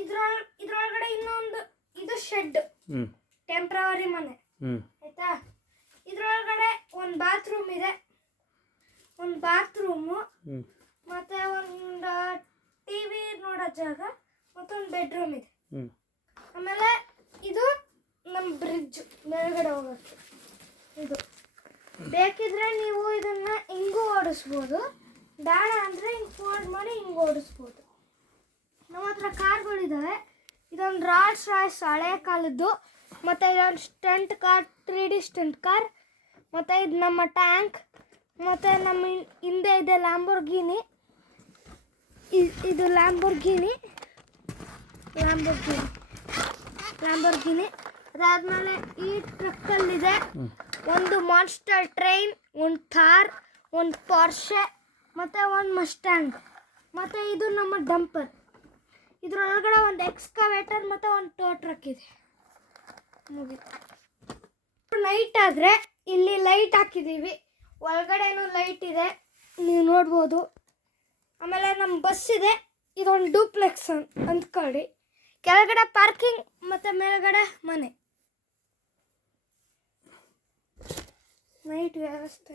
ಇದ್ರೊಳಗಡೆ ಇನ್ನೊಂದು ಇದು ಶೆಡ್ ಟೆಂಪ್ರವರಿ ಮನೆ ಆಯ್ತಾ. ಇದ್ರೊಳಗಡೆ ಒಂದು ಬಾತ್ರೂಮ್ ಇದೆ, ಒಂದು ಬಾತ್ರೂಮು ಮತ್ತೆ ಒಂದು ಟಿವಿ ನೋಡೋ ಜಾಗ ಮತ್ತೊಂದು ಬೆಡ್ರೂಮ್ ಇದೆ. ಆಮೇಲೆ ಇದು ನಮ್ಮ ಬ್ರಿಡ್ಜ್ ಮೇಲ್ಗಡೆ ಹೋಗೋಕ್ಕೆ. ಇದು ಬೇಕಿದ್ರೆ ನೀವು ಇದನ್ನ ಹಿಂಗೂ ಓಡಿಸ್ಬೋದು, ಬೇಡ ಅಂದರೆ ಹಿಂಗೆ ಫೋಲ್ಡ್ ಮಾಡಿ ಹಿಂಗೆ ಓಡಿಸ್ಬೋದು. ನಮ್ಮ ಹತ್ರ ಕಾರ್ಗಳಿದ್ದಾವೆ. ಇದೊಂದು ರಾಲ್ಸ್ ರಾಯ್ಸ್ ಹಳೆ ಕಾಲದ್ದು, ಮತ್ತು ಇದೊಂದು stunt car, 3D stunt car, ಮತ್ತು ಇದು ನಮ್ಮ ಟ್ಯಾಂಕ್, ಮತ್ತು ನಮ್ಮ ಹಿಂದೆ ಇದೆ ಲ್ಯಾಂಬೋರ್ಗಿನಿ. ಇದು ಲ್ಯಾಂಬೋರ್ಗಿನಿ. ಅದಾದಮೇಲೆ ಈ ಟ್ರಕ್ಕಲ್ಲಿದೆ ಒಂದು ಮಾನ್ಸ್ಟರ್ ಟ್ರೈನ್, ಒಂದು ಥಾರ್, ಒಂದು ಪೋರ್ಷೆ ಮತ್ತು ಒಂದು ಮಸ್ಟ್ಯಾಂಗ್, ಮತ್ತು ಇದು ನಮ್ಮ ಡಂಪರ್. ಇದರೊಳಗಡೆ ಒಂದು ಎಕ್ಸ್ಕವೇಟರ್ ಮತ್ತು ಒಂದು ಟೋ ಟ್ರಕ್ ಇದೆ. ಮುಗಿತು. ನೈಟ್ ಆದರೆ ಇಲ್ಲಿ ಲೈಟ್ ಹಾಕಿದ್ದೀವಿ, ಒಳಗಡೆನೂ ಲೈಟ್ ಇದೆ, ನೀವು ನೋಡ್ಬೋದು. ಆಮೇಲೆ ನಮ್ಮ ಬಸ್ ಇದೆ, ಇದೊಂದು ಡೂಪ್ಲೆಕ್ಸ್ ಅಂದ್ಕೊಳ್ಳಿ. ಕೆಳಗಡೆ ಪಾರ್ಕಿಂಗ್ ಮತ್ತು ಮೇಲ್ಗಡೆ ಮನೆ. ನೈಟ್ ವ್ಯವಸ್ಥೆ